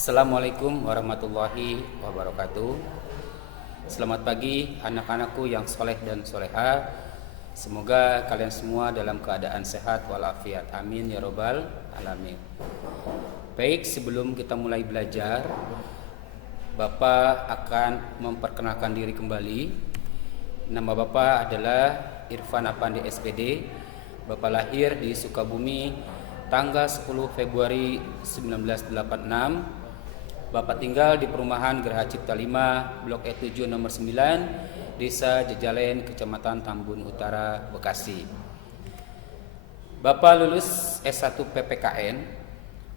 Assalamualaikum warahmatullahi wabarakatuh. Selamat pagi anak-anakku yang soleh dan soleha. Semoga kalian semua dalam keadaan sehat walafiat. Amin ya robbal alamin. Baik, sebelum kita mulai belajar, Bapak akan memperkenalkan diri kembali. Nama Bapak adalah Irfan Apandi SPD. Bapak lahir di Sukabumi tanggal 10 Februari 1986. Bapak tinggal di perumahan Geraha Cipta 5, Blok E7 nomor 9, Desa Jejalen, Kecamatan Tambun Utara, Bekasi. Bapak lulus S1 PPKN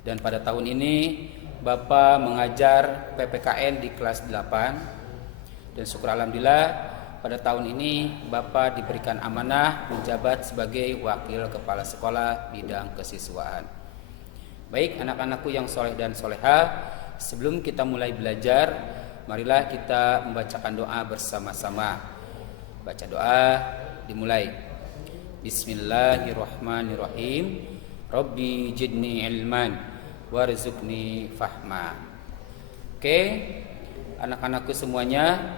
dan pada tahun ini Bapak mengajar PPKN di kelas 8. Dan syukur alhamdulillah pada tahun ini Bapak diberikan amanah menjabat sebagai Wakil Kepala Sekolah Bidang Kesiswaan. Baik anak-anakku yang soleh dan soleha, sebelum kita mulai belajar, marilah kita membacakan doa bersama-sama. Baca doa, dimulai. Bismillahirrahmanirrahim. Rabbi jidni ilman warzuqni fahma. Oke, anak-anakku semuanya,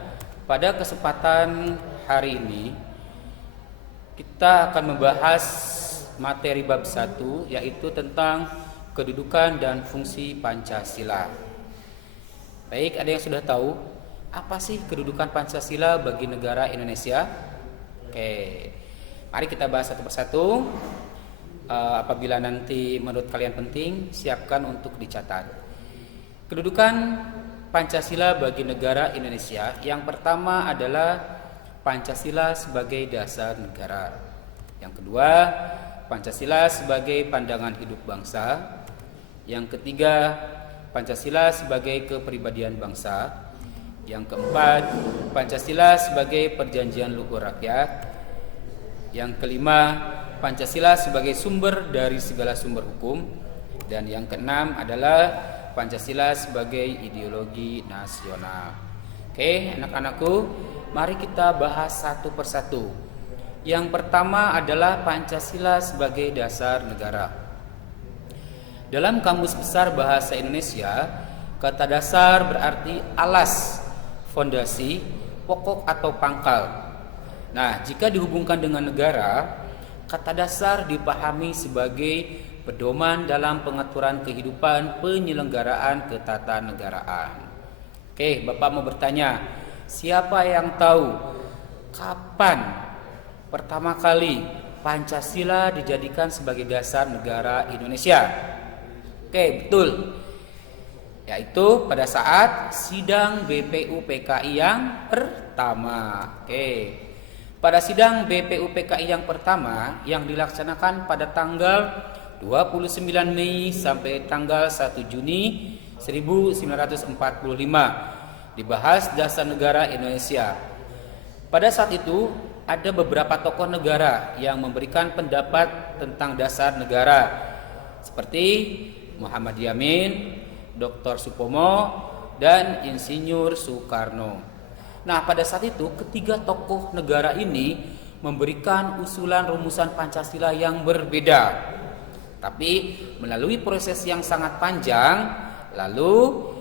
pada kesempatan hari ini kita akan membahas materi bab 1, yaitu tentang kedudukan dan fungsi Pancasila. Baik, ada yang sudah tahu apa sih kedudukan Pancasila bagi negara Indonesia? Oke, mari kita bahas satu persatu. Apabila nanti menurut kalian penting, siapkan untuk dicatat. Kedudukan Pancasila bagi negara Indonesia, yang pertama adalah Pancasila sebagai dasar negara. Yang kedua, Pancasila sebagai pandangan hidup bangsa. Yang ketiga, Pancasila sebagai kepribadian bangsa. Yang keempat, Pancasila sebagai perjanjian luhur rakyat. Yang kelima, Pancasila sebagai sumber dari segala sumber hukum. Dan yang keenam adalah Pancasila sebagai ideologi nasional. Oke, anak-anakku, mari kita bahas satu persatu. Yang pertama adalah Pancasila sebagai dasar negara. Dalam Kamus Besar Bahasa Indonesia, kata dasar berarti alas, fondasi, pokok atau pangkal. Nah, jika dihubungkan dengan negara, kata dasar dipahami sebagai pedoman dalam pengaturan kehidupan penyelenggaraan ketatanegaraan. Oke, Bapak mau bertanya, siapa yang tahu kapan pertama kali Pancasila dijadikan sebagai dasar negara Indonesia? Oke, betul. Yaitu pada saat sidang BPUPKI yang pertama. Oke. Pada sidang BPUPKI yang pertama yang dilaksanakan pada tanggal 29 Mei sampai tanggal 1 Juni 1945 dibahas dasar negara Indonesia. Pada saat itu ada beberapa tokoh negara yang memberikan pendapat tentang dasar negara, seperti Muhammad Yamin, Dr. Supomo, dan Insinyur Soekarno. Nah, pada saat itu ketiga tokoh negara ini memberikan usulan rumusan Pancasila yang berbeda. Tapi melalui proses yang sangat panjang, lalu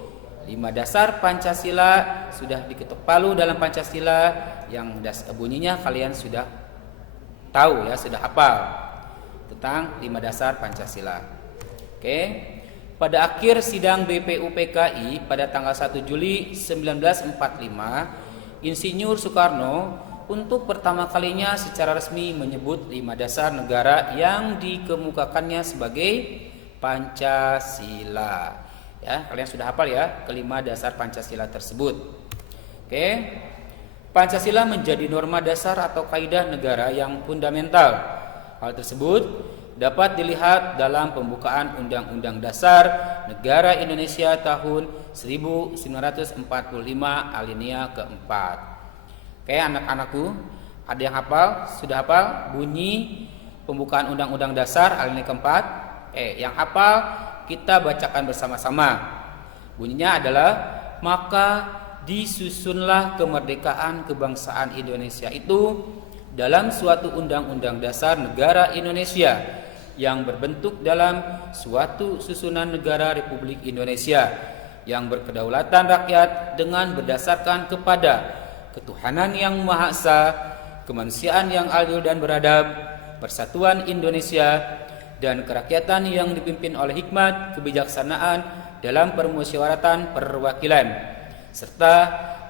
5 dasar Pancasila sudah diketuk palu dalam Pancasila yang bunyinya kalian sudah tahu ya, sudah hafal tentang 5 dasar Pancasila. Oke. Pada akhir sidang BPUPKI pada tanggal 1 Juli 1945, Insinyur Soekarno untuk pertama kalinya secara resmi menyebut 5 dasar negara yang dikemukakannya sebagai Pancasila. Ya, kalian sudah hafal ya kelima dasar Pancasila tersebut. Oke. Pancasila menjadi norma dasar atau kaidah negara yang fundamental. Hal tersebut dapat dilihat dalam pembukaan Undang-Undang Dasar Negara Indonesia tahun 1945 alinea keempat. Oke, anak-anakku, ada yang hafal? Sudah hafal bunyi pembukaan Undang-Undang Dasar alinea keempat? Yang hafal kita bacakan bersama-sama. Bunyinya adalah, maka disusunlah kemerdekaan kebangsaan Indonesia itu dalam suatu undang-undang dasar negara Indonesia yang berbentuk dalam suatu susunan negara Republik Indonesia yang berkedaulatan rakyat dengan berdasarkan kepada ketuhanan yang Maha Esa, kemanusiaan yang adil dan beradab, persatuan Indonesia, dan kerakyatan yang dipimpin oleh hikmat kebijaksanaan dalam permusyawaratan perwakilan, serta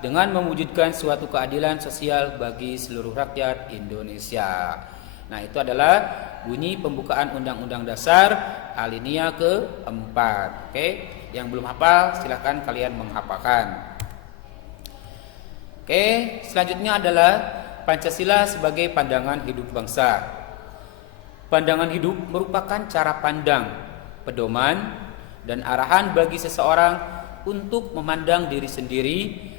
dengan mewujudkan suatu keadilan sosial bagi seluruh rakyat Indonesia. Nah, itu adalah bunyi pembukaan Undang-Undang Dasar alinea keempat. Oke, yang belum hafal silakan kalian menghafalkan. Oke, selanjutnya adalah Pancasila sebagai pandangan hidup bangsa. Pandangan hidup merupakan cara pandang, pedoman, dan arahan bagi seseorang untuk memandang diri sendiri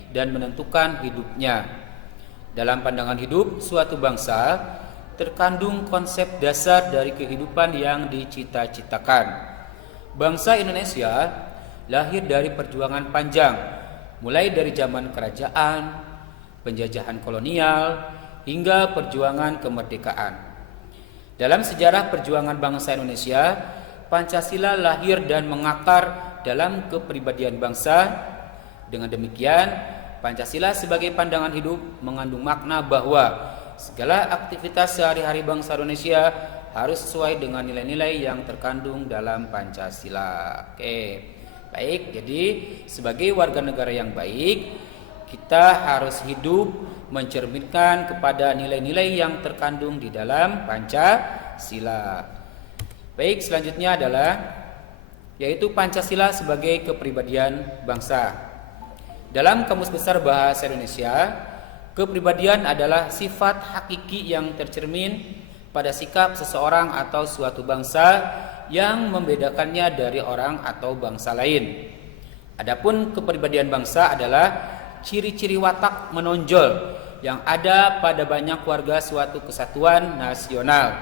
dan menentukan hidupnya. Dalam pandangan hidup suatu bangsa terkandung konsep dasar dari kehidupan yang dicita-citakan. Bangsa Indonesia lahir dari perjuangan panjang, mulai dari zaman kerajaan, penjajahan kolonial, hingga perjuangan kemerdekaan. Dalam sejarah perjuangan bangsa Indonesia, Pancasila lahir dan mengakar dalam kepribadian bangsa. Dengan demikian, Pancasila sebagai pandangan hidup mengandung makna bahwa segala aktivitas sehari-hari bangsa Indonesia harus sesuai dengan nilai-nilai yang terkandung dalam Pancasila. Oke, baik. Jadi sebagai warga negara yang baik, kita harus hidup mencerminkan kepada nilai-nilai yang terkandung di dalam Pancasila. Baik, selanjutnya adalah yaitu Pancasila sebagai kepribadian bangsa. Dalam Kamus Besar Bahasa Indonesia, kepribadian adalah sifat hakiki yang tercermin pada sikap seseorang atau suatu bangsa yang membedakannya dari orang atau bangsa lain. Adapun kepribadian bangsa adalah ciri-ciri watak menonjol yang ada pada banyak warga suatu kesatuan nasional.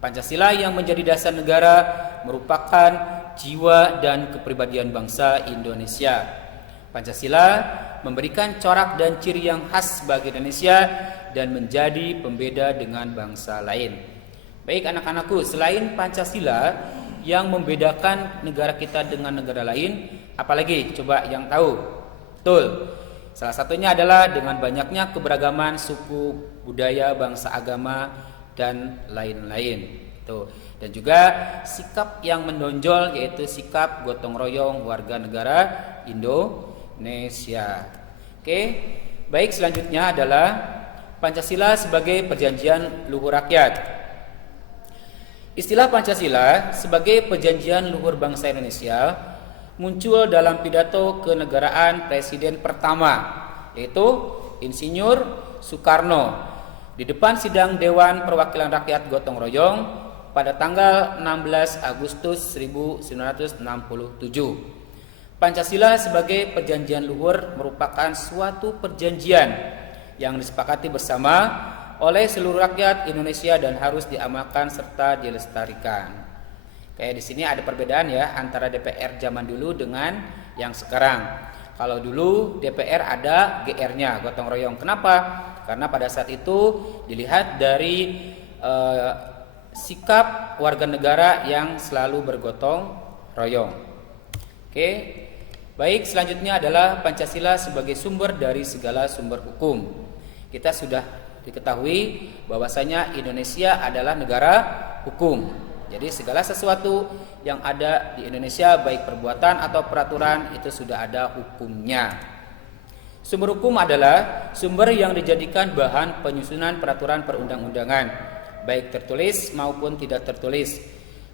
Pancasila yang menjadi dasar negara merupakan jiwa dan kepribadian bangsa Indonesia. Pancasila memberikan corak dan ciri yang khas bagi Indonesia dan menjadi pembeda dengan bangsa lain. Baik anak-anakku, selain Pancasila yang membedakan negara kita dengan negara lain, apalagi coba yang tahu? Betul. Salah satunya adalah dengan banyaknya keberagaman suku, budaya, bangsa, agama, dan lain-lain. Tuh. Dan juga sikap yang menonjol yaitu sikap gotong royong warga negara Indonesia. Oke, baik, selanjutnya adalah Pancasila sebagai perjanjian luhur rakyat. Istilah Pancasila sebagai perjanjian luhur bangsa Indonesia muncul dalam pidato kenegaraan Presiden pertama, yaitu Insinyur Soekarno di depan sidang Dewan Perwakilan Rakyat Gotong Royong pada tanggal 16 Agustus 1967. Pancasila sebagai perjanjian luhur merupakan suatu perjanjian yang disepakati bersama oleh seluruh rakyat Indonesia dan harus diamalkan serta dilestarikan. Kayak di sini ada perbedaan ya antara DPR zaman dulu dengan yang sekarang. Kalau dulu DPR ada GR-nya, gotong royong. Kenapa? Karena pada saat itu dilihat dari sikap warga negara yang selalu bergotong royong. Oke. Baik, selanjutnya adalah Pancasila sebagai sumber dari segala sumber hukum. Kita sudah diketahui bahwasanya Indonesia adalah negara hukum. Jadi segala sesuatu yang ada di Indonesia baik perbuatan atau peraturan itu sudah ada hukumnya. Sumber hukum adalah sumber yang dijadikan bahan penyusunan peraturan perundang-undangan, baik tertulis maupun tidak tertulis.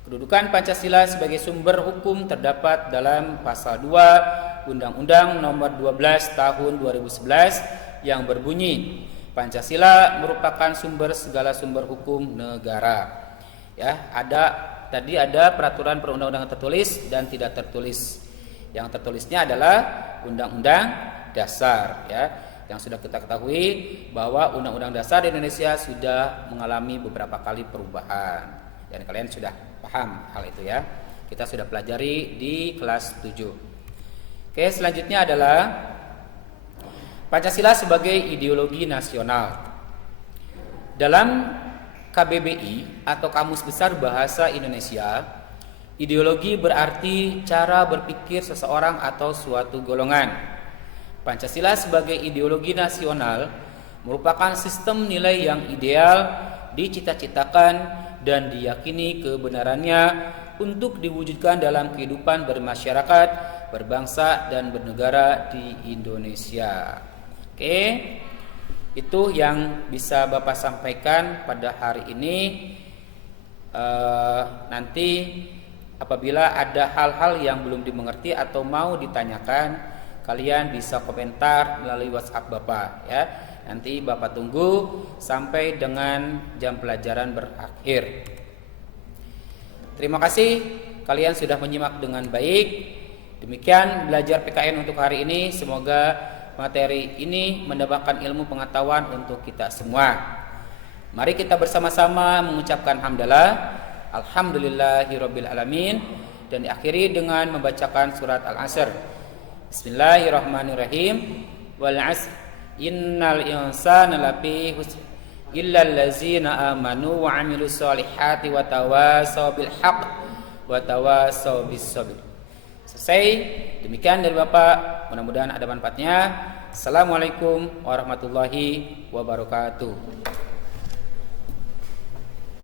Kedudukan Pancasila sebagai sumber hukum terdapat dalam pasal 2 Undang-Undang Nomor 12 Tahun 2011 yang berbunyi, Pancasila merupakan sumber segala sumber hukum negara. Ya, tadi ada peraturan perundang-undangan tertulis dan tidak tertulis. Yang tertulisnya adalah Undang-Undang Dasar, ya. Yang sudah kita ketahui bahwa Undang-Undang Dasar di Indonesia sudah mengalami beberapa kali perubahan. Dan kalian sudah paham hal itu ya. Kita sudah pelajari di kelas 7. Oke, selanjutnya adalah Pancasila sebagai ideologi nasional. Dalam KBBI atau Kamus Besar Bahasa Indonesia, Ideologi berarti cara berpikir seseorang atau suatu golongan. Pancasila sebagai ideologi nasional merupakan sistem nilai yang ideal, dicita-citakan dan diyakini kebenarannya untuk diwujudkan dalam kehidupan bermasyarakat, berbangsa dan bernegara di Indonesia. Oke, itu yang bisa Bapak sampaikan pada hari ini. Nanti apabila ada hal-hal yang belum dimengerti atau mau ditanyakan, kalian bisa komentar melalui WhatsApp Bapak ya. Nanti Bapak tunggu sampai dengan jam pelajaran berakhir. Terima kasih kalian sudah menyimak dengan baik. Demikian belajar PKN untuk hari ini. Semoga materi ini mendapatkan ilmu pengetahuan untuk kita semua. Mari kita bersama-sama mengucapkan hamdalah. Alhamdulillahirabbil alamin, dan diakhiri dengan membacakan surat Al-Asr. Bismillahirrahmanirrahim. Wal 'asr innal insana lafi khusr illa allazina amanu wa 'amilus solihati wa tawasaw bil haqq wa tawasaw bis sabr. Selesai. Demikian dari Bapak, mudah-mudahan ada manfaatnya. Assalamualaikum warahmatullahi wabarakatuh.